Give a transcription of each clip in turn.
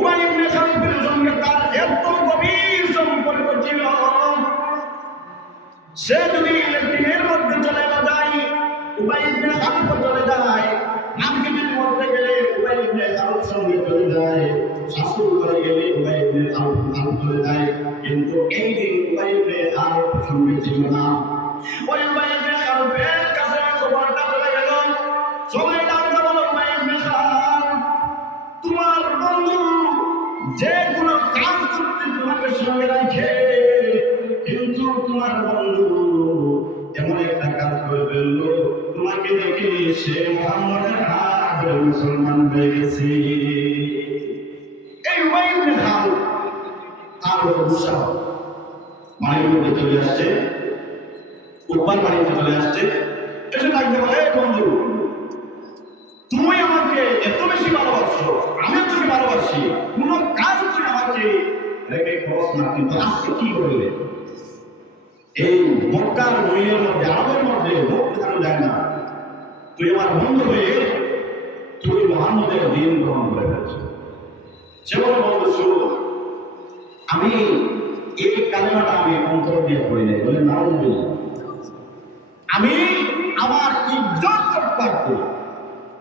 উবাই ইবনে খালফের সঙ্গে তার এত গভীর সম্পর্ক ছিল, সে যদি ল্যাট্রিনের মধ্যে চলে যায় উবাই ইবনে খালফ চলে যায়, মার্কেটের মধ্যে গেলে উবাই ইবনে খালফ সঙ্গে চলে যায়, শাশুড় ঘরে গেলে উবাই ইবনে খালফ চলে যায়। কিন্তু এই দিন উবাই ইবনে খালফ সঙ্গে ছিল না। ওই উবাই ইবনে খালফের কাছে খবরটা চলে গেল, সবাই ডাকতে বলো উবাই ইবনে খালফ, তোমার বন্ধু যে কোনো কাজ করতে তোমাকে সঙ্গে রাখে, কিন্তু তোমার বন্ধু এমন একটা কাজ করে ফেললো, তোমাকে দেখে সে মুহাম্মদের হাত ধরে মুসলমান হয়ে গেছে। এই উবাই ইবনে খালফ তার গুসা বাড়ির মধ্যে চলে আসছে, উৎপার বাড়িতে চলে আসছে, এসে ডাকতে বলে, বন্ধু তুমি আমাকে এত বেশি ভালোবাসো, আমিও তুমি ভালোবাসি, কোনো কাজ তুমি আমাকে রেখে খরচ না, কিন্তু আজকে কি করলে? এই মক্কার মহিলার মধ্যে, আরবের মধ্যে মুখ দেখানো যায় না, তুই আমার বন্ধু হয়ে তুমি মুহাম্মদের দিন গ্রহণ করে ফেলছো। সে বলে, বন্ধু শুনো, আমি এই কালেমাটা আমি অন্তর দিয়ে পড়ি নাই, বলে না, আমি আমার ইজ্জত রক্ষা করি,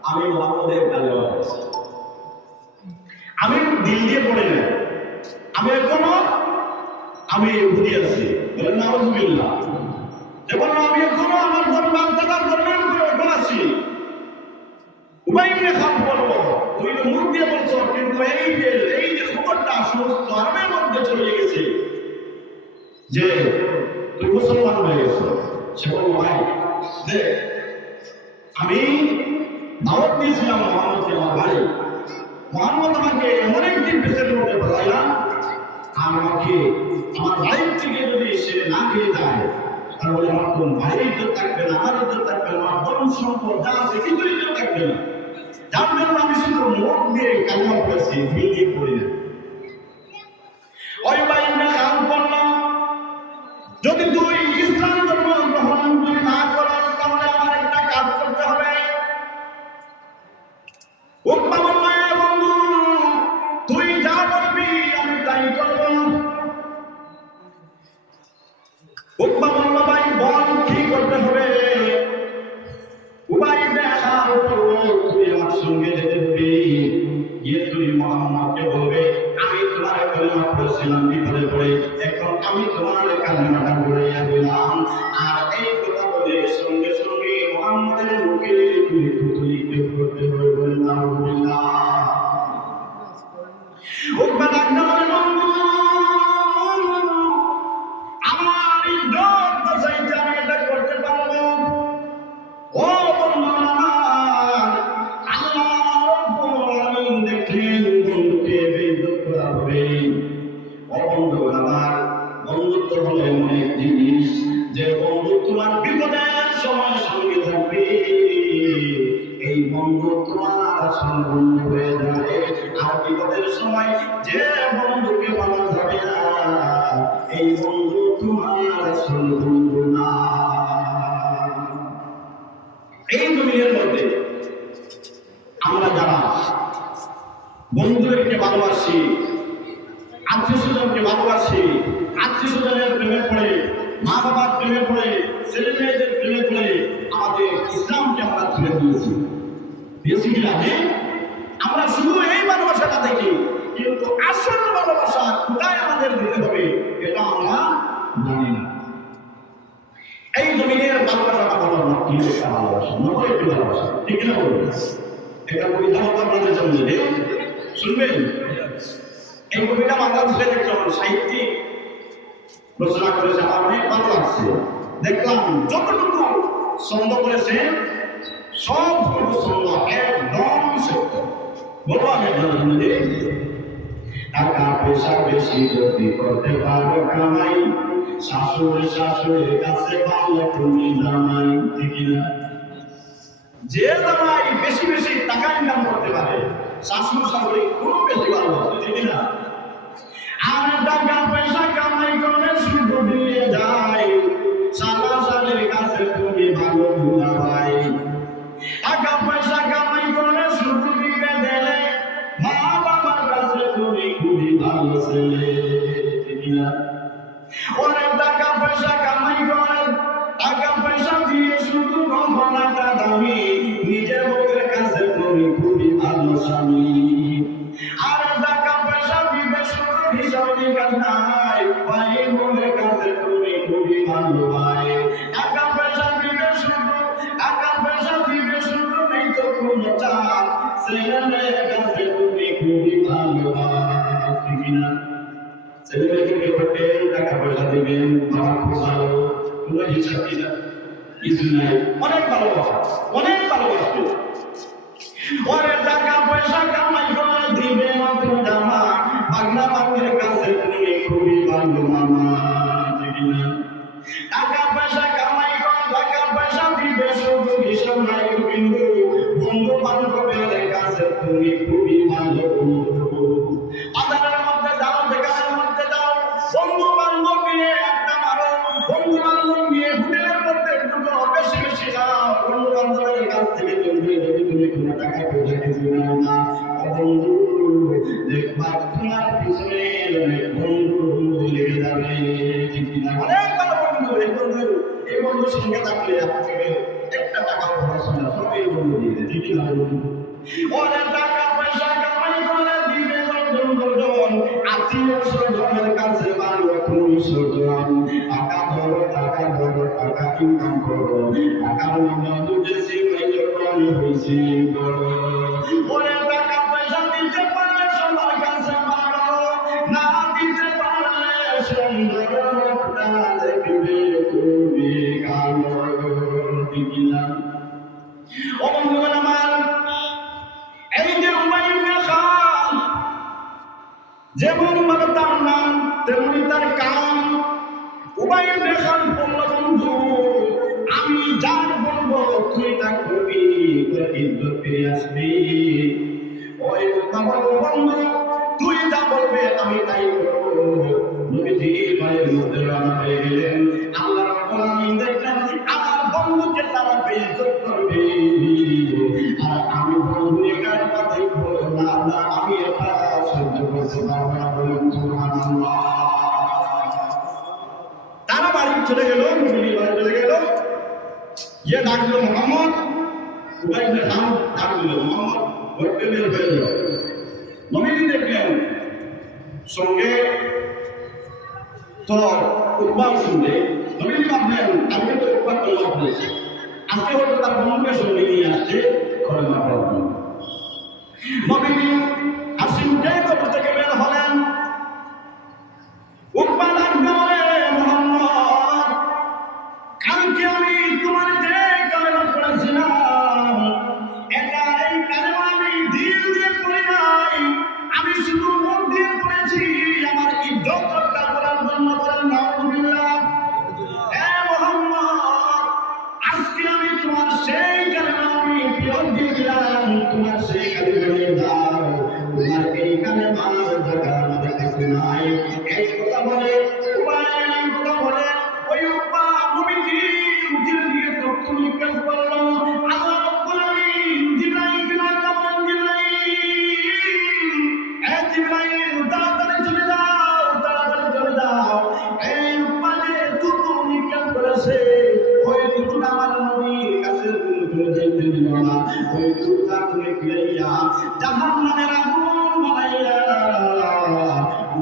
আমি মুহাম্মদের কালেমা পড়েছি, আমি দিল দিয়ে পড়ি না, আমি এখনো আমি ইহুদি আছি, বলেন নাউযুবিল্লাহ। যেমন আমি এখনো আমার ধর্ম আত্মার ধর্মের উপরে অটল আছি। উবাই ইবনে খালফ বলল, তুই তো মুখ দিয়ে বলছো, কিন্তু এই যে খবরটা সমস্ত আরবের মধ্যে চলে গেছে যে তুই মুসলমান হয়ে গেছো। সে বলল, ভাই দেখ, আমি দাওয়াত দিয়েছিলাম মুহাম্মদকে আমার বাড়ি, মুহাম্মদ আমাকে এমন একটি পেটের মধ্যে ফেলাইলাম, আর আমাকে আমার বাড়ির থেকে যদি সে না খেয়ে যায়, তাহলে আমার কোন ভাইয়ের ইজ্জত থাকবে না, আমার ইজ্জত থাকবে না, আমার ধন সম্পদ যা আছে কিছু ইজ্জত থাকবে না। যার জন্য আমি শুধু মুখ দিয়ে কালেমা পড়েছি, দিল দিয়ে পড়ি না। ওই উবাই ইবনে খালফ বলল, যদি তুই ইসলাম ধর্ম গ্রহণ যদি না করিস, তাহলে আমার একটা কাজ করতে হবে। উকবা বলল, বন্ধু তুই যা বলবি আমি তাই করব। উকবা বলল, ভাই বল কি করতে হবে? উবাই ইবনে খালফ বলল, তুই আমার সঙ্গে যেতে হবে, গিয়ে তুই মুহাম্মদকে বলবে আমি তোমার কালেমা পড়েছিলাম বিপদে পড়ে, এখন আমি তোমার কালেমাটা পড়িয়া দিলাম। আর এই কথা বলে সঙ্গে সঙ্গে মুহাম্মদের মুখে তুই করতে হবে, বলে নাউযুবিল্লাহ। উকবা ডাকতে বলে, বন্ধু আমার ইজ্জত বাঁচাইতে আমি এটা করতে পারবো। ও বন্ধু আমার, আল্লাহ রাব্বুল আলামিন দেখলেন বন্ধুকে বেইজ্জত করা হবে। ও বন্ধু আমার, বন্ধুত্ব হলো এমন এক জিনিস যে বন্ধু তোমার বিপদের সময় সঙ্গে থাকবে, এই বন্ধু তোমার সঙ্গ হয়ে যাবে। আর বিপদের সময় যে বন্ধুকে পাওয়া যাবে না, এই বন্ধু তোমার সঙ্গ না। এই জমিনের মধ্যে আমরা যারা বন্ধুদেরকে ভালোবাসি, আত্মীয় স্বজনকে ভালোবাসি, আত্মীয় স্বজনের প্রেমে পড়ে, মা বাবার প্রেমে পড়ে, ছেলে মেয়েদের প্রেমে পড়ে আমাদের ইসলামকে আমরা ছেড়ে দিয়েছি, দিয়েছি কিনা? আমরা শুধু এই ভালোবাসাটা দেখি, কিন্তু আসল ভালোবাসা কোথায় আমাদের দিতে হবে এটা আমরা জানি না। এই জমিনের ভালোবাসাটা বলার না, কি একটা ভালোবাসা, নতুন একটি ভালোবাসা, ঠিক না? বলবেন এটা কবিতা হতো আপনাদের জন্য, শুনবেন? এই কবিতা বাংলাদেশের একজন সাহিত্যিক রচনা করেছে, আমার অনেক ভালো লাগছে। দেখলাম যতটুকু ছন্দ করেছে সবটুকু ছন্দ একদম সত্য। বলবো আমি টাকা পয়সা বেশি যদি করতে পারো কামাই, শাশুড়ির কাছে ভালো তুমি জামাই, ঠিক না? যে জামাই বেশি বেশি টাকা ইনকাম করতে পারে, শাশুড়ি খুব বেশি ভালোবাসে, ঠিক না? আর টাকা পয়সা কামাই করে শুধু দিয়ে যায়, শাশুড়ির কাছে তুমি ভালো ভাই। টাকা পয়সা কামাই করে শুধু দিয়ে দেয়, মা বাবার কাছে তুমি ভালো ছেলে। ওরে টাকা পয়সা কামাই করে, টাকা পয়সা দিয়ে শুধু গহনাটা দামি, নিজের মুখের কাছে তুমি খুবই ভালো স্বামী। আর টাকা পয়সা দিবে শুধু হিসাব নিকাশ নাই, ভাই বোনের কাছে তুমি খুবই ভালো ভাই। টাকা পয়সা দিবে শুধু, টাকা পয়সা দিবে শুধু, নেই তো কোনো চাপ, ছেলেমেয়ের কাছে তুমি খুবই ভালো ভাই। ঠিক না? ছেলেমেয়েকে হোটেল টাকা পয়সা দিবেন, বাবা খুব ভালো, কোনো হিসাব কিনা কিছু নাই, অনেক ভালোবাসা, অনেক ভালোবাসবে। ওরে টাকা পয়সা কামাই করে দিবে মাত্র জামা, বাংলা বাংলার কাছে তুমি খুবই ভালো মামা। ঠিক না? টাকা পয়সা কামাই করে, টাকা পয়সা দিবে শুধু হিসাব নাই, কিন্তু বন্ধু বান্ধবের কাছে তুমি খুবই ভালো বন্ধু। আদারের মধ্যে যাও, যেখানের মধ্যে যাও, বন্ধু বান্ধব নিয়ে একটা মারো, বন্ধু বান্ধব নিয়ে হোটেলের মধ্যে ঢুকো, বেশি বেশি খাও, বন্ধু বান্ধবের কাছ থেকে যদি তুমি কোনো টাকা পয়সা কিছু নাও না, বন্ধু দেখবা তোমার পিছনে অনেক বন্ধু লেগে যাবে। ঠিক না? অনেক ভালো বন্ধু, এই বন্ধুর সঙ্গে থাকলে আপনাকে একটা টাকা পয়সা না, সবাই বন্ধু দিয়ে দেয়। ঠিক না? অনেক টাকা পয়সা কামাই করে দিবে বন্ধুজন, আত্মীয় স্বজনের কাছে ভালো তুমি স্বজন। টাকা ধরো, টাকা ধরো, টাকা ইনকাম করো, টাকার মধ্যে দুটেছি মেজরবানি হয়েছে বড়। ওরে টাকা পয়সা দিতে পারলে সবার কাছে ভালো, না দিতে পারলে সুন্দর লোকটা দেখবে তুমি কালো। ঠিক না? ও বন্ধুগণ আমার, এই যে উমাইর ইবনে খালদ, যেমন ভাবে তার নাম তেমনি তার কাম। উমাইর ইবনে খালদ বলল, বন্ধু আমি যা বলবো তুই তা করবি, তোর ইজ্জত ফিরে আসবি। ওই বন্ধু তুই যা বলবে আমি তাই করবো। নবীজি বাড়ির মধ্যে রওনা হয়ে গেলেন। আল্লাহ রাব্বুল আলামিন দেখলেন আমার বন্ধুকে তারা বেইজ্জত করবে, আর আমি বন্ধু একার কথা বলবো না, না আমি এটা সহ্য করতে পারবো না। বলুন সুবহানাল্লাহ। তারা বাড়ি চলে গেল, নবীজি বাড়ি চলে গেল, ইয়ে ডাকলো মোহাম্মদ, উবাই ইবনে খালদ ডাকলো মোহাম্মদ, ঘরতে বের হয়ে গেল। নবীজি দেখলেন সঙ্গে তো উকবাও শুনলে, নবীজি ভাবলেন আজকে তো উকবা তওবা করেছে, আজকে হয়তো তার বন্ধুকে সঙ্গে নিয়ে আসছে ঘরে মারার জন্য। নবীজি হাসি মুখে ঘর থেকে বের হলেন। উকবা ডাকতে বলে, মোহাম্মদ কালকে আমি তোমার যে কালেমা পড়েছিলাম, এটা এই কালেমা আমি দিল দিয়ে পড়ি নাই, আমি শুধু মুখ দিয়ে পড়েছি আমার ইজ্জত রক্ষা করার জন্য। বলেন নাউযুবিল্লাহ। হে মোহাম্মদ আজকে আমি তোমার সেই কালেমা আমি ফেরত দিয়ে দিলাম, তোমার সেই কালেমা নিয়ে যাও, তোমার এই কালেমার দরকার আমাদের কাছে নাই। এই কথা বলে এই কথা বলে ওই উকবা নবীজি উজির দিয়ে তথ্য নিক্ষেপ করল। আল্লাহ রাব্বুল আলামিন জিবরাইল জিবরাইল তাড়াতাড়ি চলে যাও, তাড়াতাড়ি চলে যাও, এই উকবা যে তথ্য নিক্ষেপ করেছে ওই তথ্যটা আমার নবীর কাছে তুমি যাইতে দিল না, ওই তথ্যটা তুমি ফিরাইয়া জাহান্নামের আগুন বানাইয়া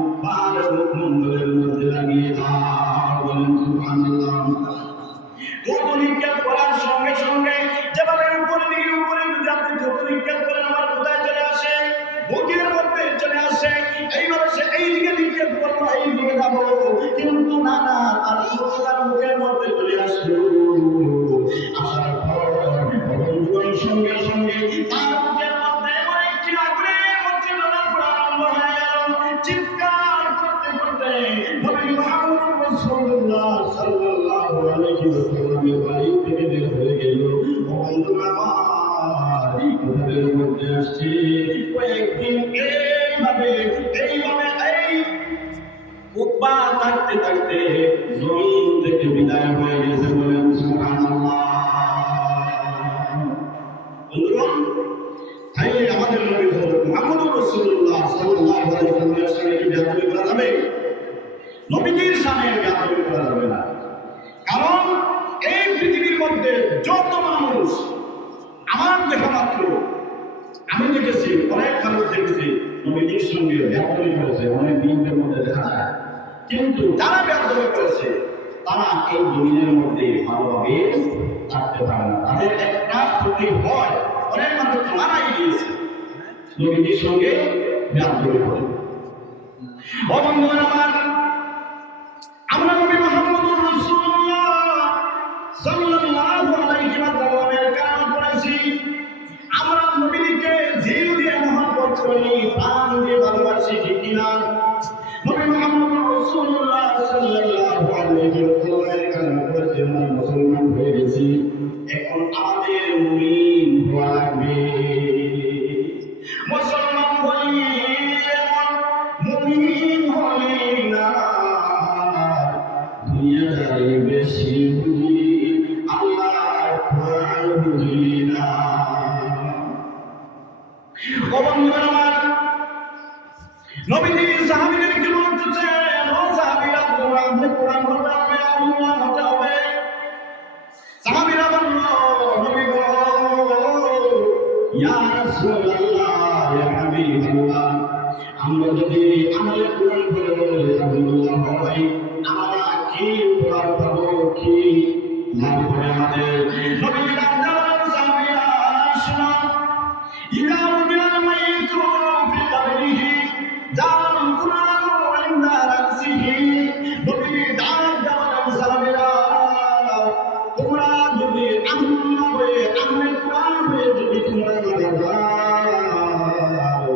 উকবার মুখমণ্ডলের মধ্যে লাগিয়ে দাও। বলেন সুবহানাল্লাহ। তথ্য নিক্ষেপ করার সঙ্গে সঙ্গে যেভাবে উপরে যদি আপনি তথ্য নিক্ষেপ করেন আমার কোথায় চলে আসে, বুকের মধ্যে চলে আসে, এইভাবে সে এইদিকে নিক্ষেপ করলো, এইদিকে যাবো, কিন্তু না না তার মুখের মধ্যে চলে আসলো। আসার পর বন্ধুগণ সঙ্গে সঙ্গে তার মুখের মধ্যে একটি আগুনের মধ্যে আরম্ভ হয়ে গেল। চিৎকার করতে করতে নবী মুহাম্মদ রাসূলুল্লাহ সাল্লাল্লাহু আলাইহি ওয়াসাল্লামের বাড়ি থেকে বের হয়ে গেল। বন্ধুরা আমার ওদের মধ্যে আসছে কয়েকদিন এইভাবে এই উকবা থাকতে থাকতে জমিন থেকে বিদায় হয়ে গেছে। বলেন সুবহানাল্লাহ। বন্ধুগণ তাই আমাদের নবী হযরত মুহাম্মদ রাসূলুল্লাহ সাল্লাল্লাহু আলাইহি ওয়াসাল্লামের সঙ্গে সামিল করা যাবে না। কারণ এই পৃথিবীর মধ্যে যত মানুষ আমার দেখা মাত্র আমি দেখেছি, অনেক মানুষ দেখেছি নবীজির সঙ্গে ব্যাপারী করেছে, অনেক দিনের মধ্যে দেখা যায়, কিন্তু যারা ব্যাপারী করেছে তারা এই দুনিয়ার মধ্যে ভালোভাবে থাকতে পারে না। তাদের একটা ক্ষতি হয়, অনেক মানুষ মারাই গিয়েছে নবীজির সঙ্গে ব্যাপারী করে। ও বন্ধুরা আমার, আমরা নবী মুহাম্মদুর রাসূলুল্লাহ সাল্লাল্লাহু আলাইহি ওয়াসাল্লামের কালাম পড়েছি। আমরা নবীকে দিল দিয়ে মহব্বত করি, প্রাণ দিয়ে ভালোবাসি, ঠিক কিনা? নবী মুহাম্মদুর রাসূলুল্লাহ সাল্লাল্লাহু আলাইহি ওয়াসাল্লামের কালাম পড়েছি, আমরা মুসলমান হয়ে গেছি। এখন আমাদের মুমিন হওয়া লাগবে। মুসলমান হই, মুমিন হই না, দুনিয়াদারি বেশি বুঝি, আল্লাহর কোরআন বুঝি না। ও বন্ধুরা আমার, নবীজি সাহাবীদেরকে বলতেছেন, ও সাহাবীরা কোরআন পড়তে হবে, আল্লাহ হতে হবে। সাহাবীরা বলল, নবী গো, ইয়া রাসূলুল্লাহ, ইয়া হাবিবাল্লাহ, আমরা যদি আমলে কোরআন পড়ে আল্লাহ হয়, আমরা কি কোরআন পড়ব, কি না পড়ে আমাদের নবীজি বললেন, সাহাবীরা শোনো, ইদা উদিয়াল মাইতু ফি কবরিহি জাল কুরআনু ইনদা রাসিহি। নবীজি ডাক দেওয়ার সাহাবীরা, তোমরা যদি আল্লাহ হয়ে আমলে কোরআন হয়ে যদি তোমরা যাও,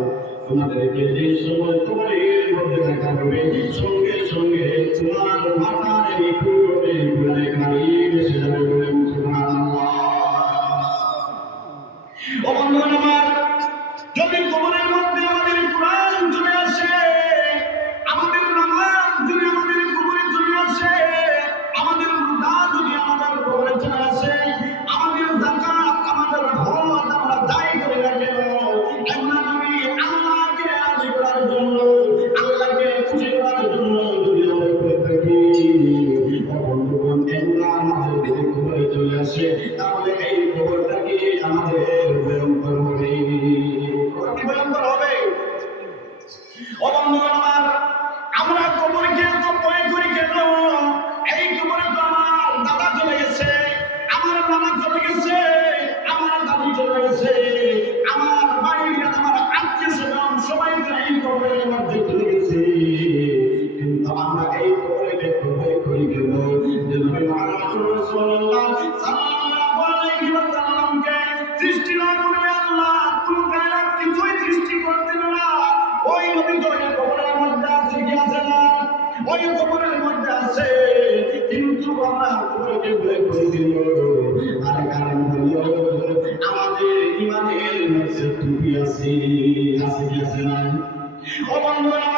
তোমাদেরকে যে সময় কবরের মধ্যে দেখা হবে, সঙ্গে সঙ্গে তোমার মাথার এই কুড়ে কুড়ে কালিম এসে যাবে, বলেন সুবহানাল্লাহ। ও বন্ধুরা আমার, যদি কবরের মধ্যে আমাদের কোরআন চলে আসে, আমাদের নামাজ যদি আমাদের কবরে চলে আসে, আমাদের রোজা যদি আমাদের কবরে চলে আসে, আমাদের যাকাত, আমাদের হজ আমরা যাই করে না কেন, আমরা নবী আল্লাহকে রাজি করার জন্য, আল্লাহকে খুশি করার জন্য যদি আমরা করে থাকি, বন্ধুগণ, এগুলো আমাদের যদি কবরে চলে আসে, তাহলে এই কবরটাকে আমাদের ভয়ঙ্কর হবে। ভয়ঙ্কর হবে। ও বন্ধুগণ আমার, আমরা কবরকে এত ভয় করি কেন? এই কবরে তো আমার দাদা চলে গেছে, আমার নানা চলে গেছে, আমার দাদি চলে গেছে, আমার বাড়ির আমার আত্মীয় স্বজন সবাই তো এই কবরের মধ্যে চলে গেছে, কিন্তু আমরা এই কবরকে ভয় করি কেন? যে নবী মুহাম্মদুর রাসূলুল্লাহ সাল্লাল্লাহু আলাইহি ওয়াসাল্লামকে সৃষ্টি না করে আল্লাহ কোনো কায়নাত কিছুই সৃষ্টি করতেন না। ওই নবী তো এই কবরের মধ্যে আছে, কি আছে না? ওই কবরের মধ্যে আছে, কিন্তু আমরা কবরকে ভয় করি কেন? আর কারণ হলো আমাদের ঈমানের মধ্যে ত্রুটি আছে, আছে কি আছে না? ও বন্ধুরা,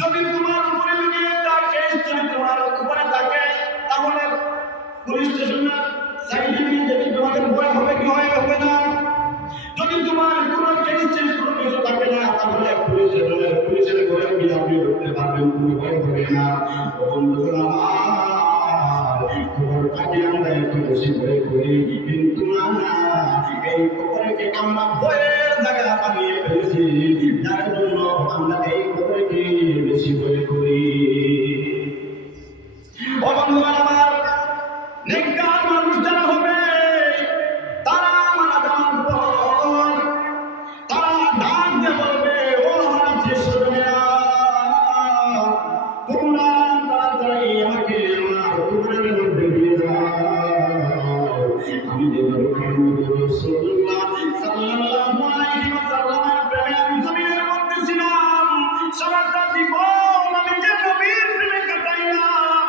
যদি তোমার উপরে লুকিয়ে থাকে, যদি তোমার উপরে থাকে, তাহলে পুলিশ স্টেশনে সাইডে নিয়ে যদি তোমাদের ভয় হবে, কি হবে না? যদি তোমার কোনো কেস কোনো কিছু থাকে না, তাহলে পুলিশের ঘরে গিয়ে আপনি ঢুকতে পারবেন, কোনো ভয় হবে না। বন্ধুরা আমার, খবরটাকে আমরা একটু বেশি ভয় করি, কিন্তু না, এই খবরকে আমরা ভয়ের জায়গা বানিয়ে ফেলেছি, যার জন্য আমরা এই খবরকে বেশি ভয় করি। ও বন্ধুরা আমার, নেককার মানুষ যারা হবে, তারা মারা যাওয়ার পর তারা ডাক দিয়ে বলবে, ও আমার আত্মীয়-স্বজনেরা, তোমরা তাড়াতাড়ি আমাকে আমার কবরের মধ্যে দিয়ে দাও। আমি যে মুহাম্মদুর রাসূলুল্লাহ সাল্লাল্লাহু আলাইহি ওয়াসাল্লামের প্রেমে আমি জমিনের মধ্যে ছিলাম, সারাটা জীবন আমি যে নবীর প্রেমে কাটাইলাম,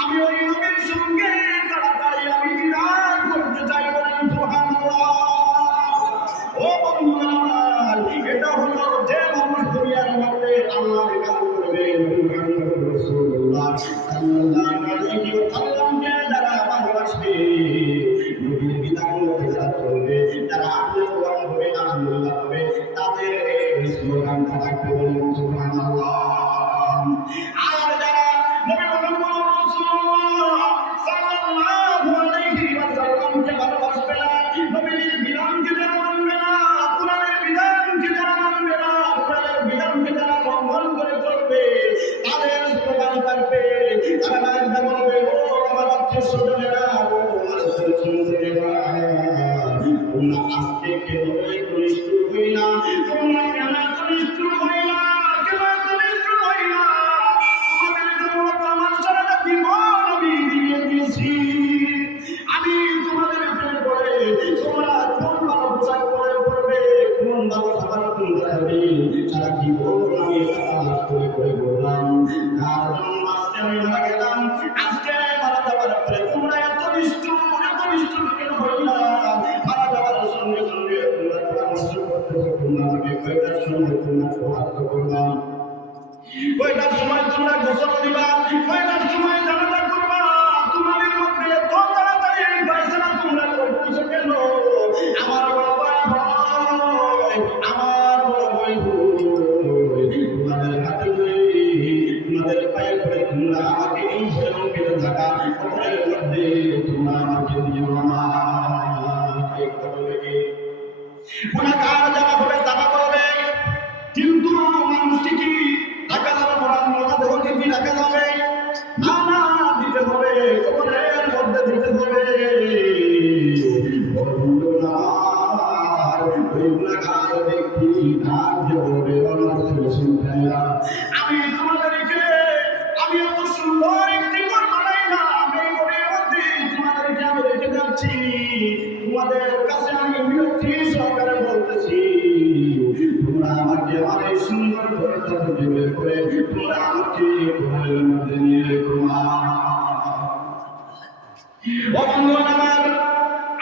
আমি ওই নবীর সঙ্গে তাড়াতাড়ি আমি দিদার করতে চাই, বলেন সুবহানাল্লাহ। ও বন্ধুরা আমার, এটা হলো যে মানুষ দুনিয়ার মধ্যে আল্লাহর কাজ করবে, মুহাম্মদুর রাসূলুল্লাহ সাল্লাল্লাহু আলাইহি ওয়াসাল্লামকে যারা ভালোবাসবে, নবীর বিধান মতে যারা চলবে, যারা আল্লাহওয়ালা হবে, আল্লাহ হবে, তাদের এই স্লোগানটা থাকবে, বলেন সুবহানাল্লাহ। আর যারা নবী মুহাম্মদ আল্লাহর বিধানকে যারা লঙ্ঘন করে চলবে তাদের স্লোগান থাকবে, তারা বলবে ও আমার আত্মীয়-স্বজনেরা, ও আমার ছেলে-ছেলেরা, তোমরা আজকে কেন এত নিষ্ঠুর হইলা, তোমরা কেন এত নিষ্ঠুর হইলা, কেন এত নিষ্ঠুর হইলা, তোমাদের জন্য তো আমার সারাটা জীবন আমি দিয়ে দিয়েছি, আমি তোমাদের প্রেম করে তোমরা কোন ভালো পোশাক পরে পড়বে, কোন ভালো খাবার তোমরা খাবে, সারা জীবন আমি কাজ করে করে বললাম, আর জন্য আজকে আমি মারা গেলাম, আজকে মারা যাওয়ার পরে তোমরা এত নিষ্ঠুর কেন হইলা, মারা যাওয়ার সঙ্গে সঙ্গে তোমরা পরামর্শ করতেছো, তোমরা আমাকে কয়টার সময় তোমরা প্রভাবিত করলাম, কয়টার সময় তোমরা গোসল দিবা, কয়টার সময় জানাজা করবা, তোমাদের মধ্যে এত তাড়াতাড়ি ফয়সালা তোমরা করতেছো কেন, আমার বড় ভাই হয়, আমার বড় ভাই হয়, তোমাদের হাতে ধরে তোমাদের পায়ে পড়ে তোমরা আমাকে এই ভয়ঙ্কর জায়গা কবরের মধ্যে তোমরা আমাকে দিও না, গুনাহগার যারা হবে তারা বলবে কিন্তু মানুষটি কি টাকা দাও, মরদেহকে কি টাকা যাবে না, না দিতে হবে, কবরের মধ্যে দিতে হবে, আমি তোমাদেরকে আমি এত সুন্দর একটি ঘর বানাইলাম, এই ঘরের মধ্যে তোমাদেরকে আমি রেখে যাচ্ছি, তোমাদের কাছে আমি বিরক্তি সহকারে বলতেছি, তোমরা আমাকে অনেক সুন্দর ঘরটা খুঁজে বের করে তোমরা আমাকে ঘরের মধ্যে নিয়ে রেখো।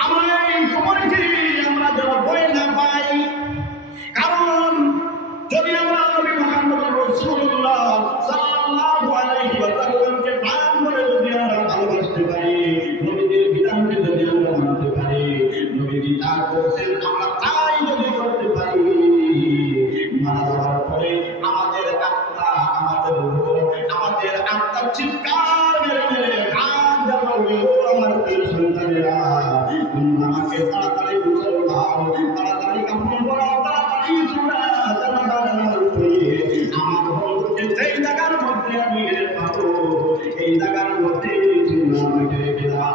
আমার এই খবরটি আমরা যেন বই না পাই, কারণ যদি আমরা নবী মুহাম্মদ রাসূলুল্লাহ সাল্লাল্লাহু আলাইহি ওয়াসাল্লামকে প্রাণ ভরে যদি আমরা ভালোবাসতে পারি, নবীদের বিধানকে যদি আমরা মানতে পারি, নবীজি যা করেছেন আমরা তাই যদি করতে পারি, মারা যাওয়ার পরে আমাদের আত্মা আমাদের আত্মার চিৎকার মেরে মেরে গান জানাবে, ও আমার প্রিয় সন্তানেরা, তোমরা আমাকে তাড়াতাড়ি গোসল দাও, তাড়াতাড়ি কাপড় পরাও, তাড়াতাড়ি তোমরা আমার বন্ধুকে যেই জায়গার মধ্যে আমি পাবো এই জায়গার মধ্যে তোমরা আমাকে রেখে দাও।